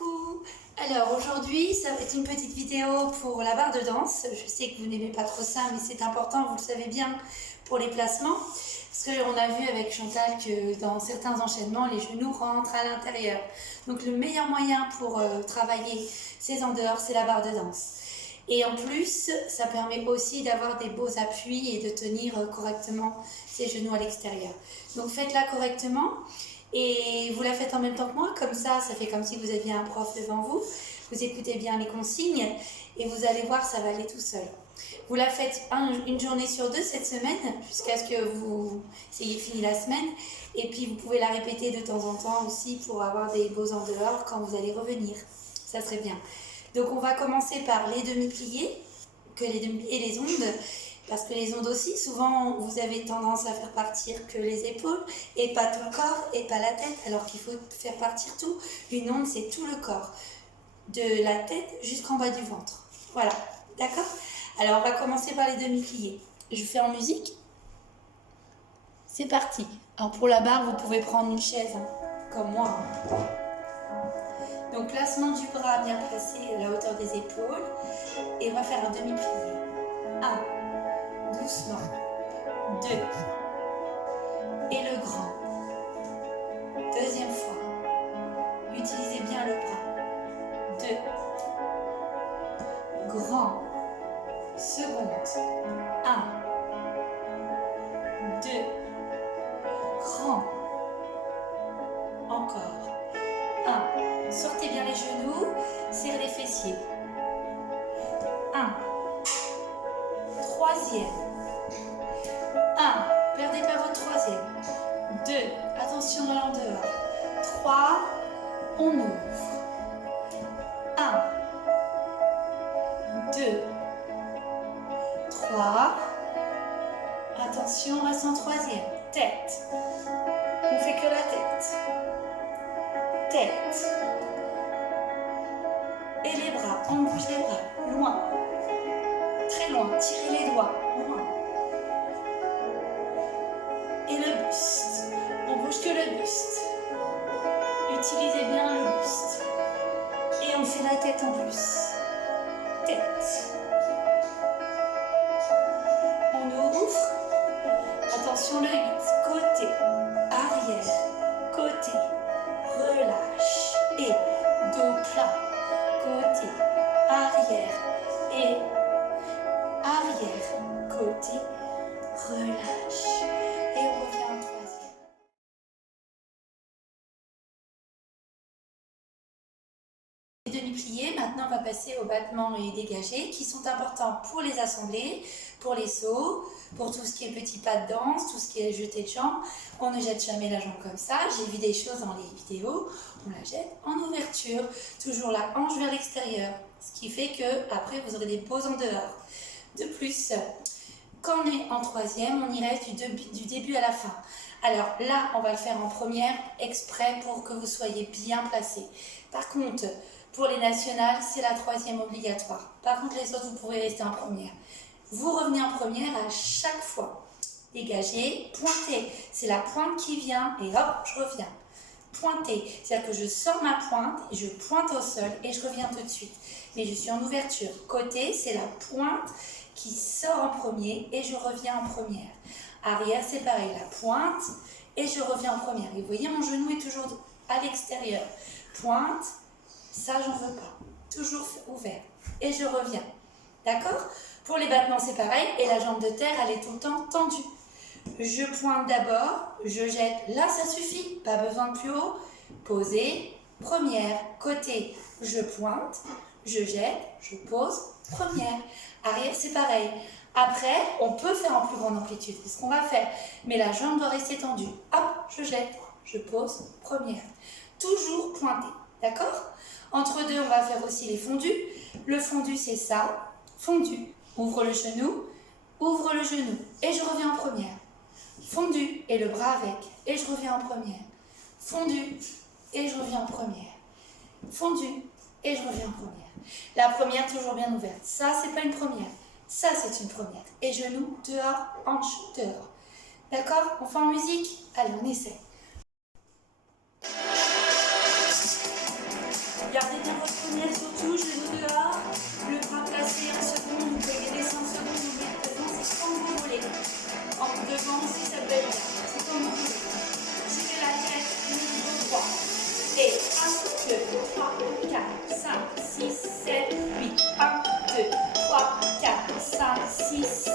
Coucou! Alors aujourd'hui, ça va être une petite vidéo pour la barre de danse. Je sais que vous n'aimez pas trop ça, mais c'est important, vous le savez bien, pour les placements. Parce qu'on a vu avec Chantal que dans certains enchaînements, les genoux rentrent à l'intérieur. Donc le meilleur moyen pour travailler ces en dehors, c'est la barre de danse. Et en plus, ça permet aussi d'avoir des beaux appuis et de tenir correctement ses genoux à l'extérieur. Donc faites-la correctement. Et vous la faites en même temps que moi, comme ça fait comme si vous aviez un prof devant vous. Vous écoutez bien les consignes et vous allez voir, ça va aller tout seul. Vous la faites une journée sur deux cette semaine, jusqu'à ce que vous ayez fini la semaine. Et puis vous pouvez la répéter de temps en temps aussi pour avoir des beaux en dehors quand vous allez revenir. Ça serait bien. Donc on va commencer par les demi-pliés et les ondes. Parce que les ondes aussi, souvent, vous avez tendance à faire partir que les épaules et pas tout le corps et pas la tête, alors qu'il faut faire partir tout. Une onde, c'est tout le corps, de la tête jusqu'en bas du ventre. Voilà, d'accord? Alors, on va commencer par les demi-pliés. Je fais en musique. C'est parti. Alors, pour la barre, vous pouvez prendre une chaise, hein, comme moi. Donc, placement du bras bien placé à la hauteur des épaules. Et on va faire un demi-plié. 1. Doucement. 2. Et le grand. Deuxième fois. Utilisez bien le bras. 2. Grand. Seconde. 1. 2. Grand. Encore. 1. Sortez bien les genoux. Serrez les fessiers. 1. Troisième. 1. Perdez pas votre troisième. 2. Attention dans l'en dehors. 3. On ouvre. 1. 2. 3. Attention, on reste en troisième. Tête. On fait que la tête. Tête. Et les bras. On bouge les bras. Loin. Très loin. Tirez les doigts. Loin. Et le buste. On bouge que le buste. Utilisez bien le buste. Et on fait la tête en plus. Tête. On ouvre. Attention le 8. Côté. Arrière. Côté. Relâche. Et dos plat. Côté. Arrière. Et arrière. Côté. Relâche. Et on revient en troisième. Les demi-pliés, maintenant on va passer aux battements et dégagés qui sont importants pour les assemblées, pour les sauts, pour tout ce qui est petit pas de danse, tout ce qui est jeté de jambes. On ne jette jamais la jambe comme ça. J'ai vu des choses dans les vidéos, on la jette en ouverture, toujours la hanche vers l'extérieur, ce qui fait que après vous aurez des beaux en dehors. De plus, quand on est en troisième, on y reste du début à la fin. Alors là, on va le faire en première, exprès pour que vous soyez bien placés. Par contre, pour les nationales, c'est la troisième obligatoire. Par contre, les autres, vous pourrez rester en première. Vous revenez en première à chaque fois. Dégagez, pointez. C'est la pointe qui vient et hop, je reviens. Pointez, c'est-à-dire que je sors ma pointe, je pointe au sol et je reviens tout de suite. Mais je suis en ouverture. Côté, c'est la pointe qui sort en premier et je reviens en première. Arrière, c'est pareil, la pointe et je reviens en première. Et vous voyez, mon genou est toujours à l'extérieur. Pointe, ça, j'en veux pas. Toujours ouvert. Et je reviens. D'accord? Pour les battements, c'est pareil. Et la jambe de terre, elle est tout le temps tendue. Je pointe d'abord, je jette. Là, ça suffit. Pas besoin de plus haut. Posez. Première. Côté, je pointe. Je jette. Je pose. Première. Arrière, c'est pareil. Après, on peut faire en plus grande amplitude. C'est ce qu'on va faire. Mais la jambe doit rester tendue. Hop, je jette. Je pose. Première. Toujours pointer. D'accord? Entre deux, on va faire aussi les fondus. Le fondu, c'est ça. Fondu. Ouvre le genou. Ouvre le genou. Et je reviens en première. Fondu. Et le bras avec. Et je reviens en première. Fondu. Et je reviens en première. Fondu. Et je reviens en première. La première, toujours bien ouverte. Ça, c'est pas une première. Ça, c'est une première. Et genou, dehors, hanche, dehors. D'accord? On fait en musique? Allez, on essaie. Regardez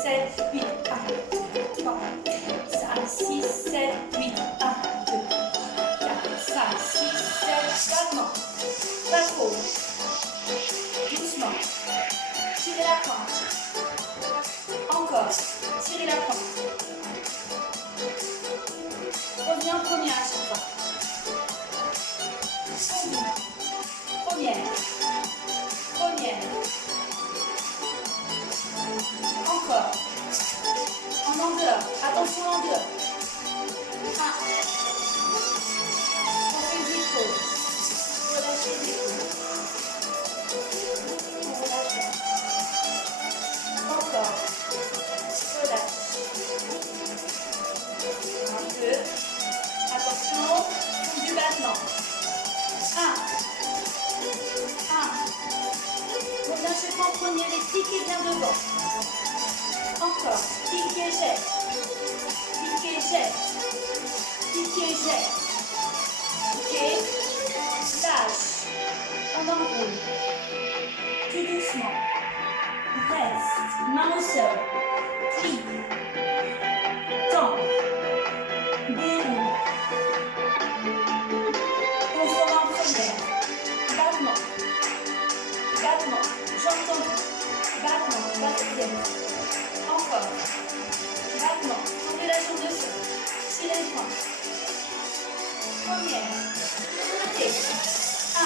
7, 8. 1, 2, 3, 4, 5, 6, 7, 8. 1, 2, 4, 5, 6, 7. Battement. Pas trop. Doucement. Tirez la pointe. Encore. Tirez la pointe. Reviens en première à chaque fois. Première. Première. Encore. En longueur. Attention en longueur. 1. On fait une petite pause. Relâchez les épaules. On relâche. Encore. Relâche. 1, 2. Attention. Du battement. 1. 1. Reviens chez toi en premier et cliquez bien devant. Encore. Clique et jette. Clique et jette. Clique et jette. Ok. Lâche. On enroule. Tout doucement. Reste. Main au sol. Plie. Tends. Déroule. On se remet en première. Battement. Battement. J'entends. Battement. Battement. Encore. Battement. Tournez la jambe dessus. Tirez le point. Première. Côté. 1,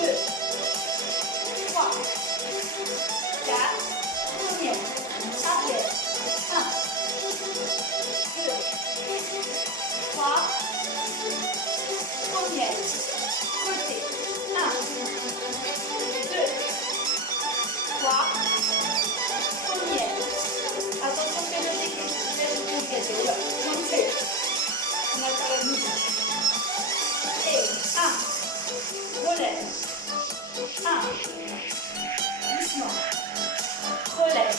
2, 3, 4. Première. Arrière. 1, 2, 3. Première. Côté. 1, 2, 3. Première. Attention que le décalage. On attend la musique. Et 1. Relève. 1. Doucement. Relève.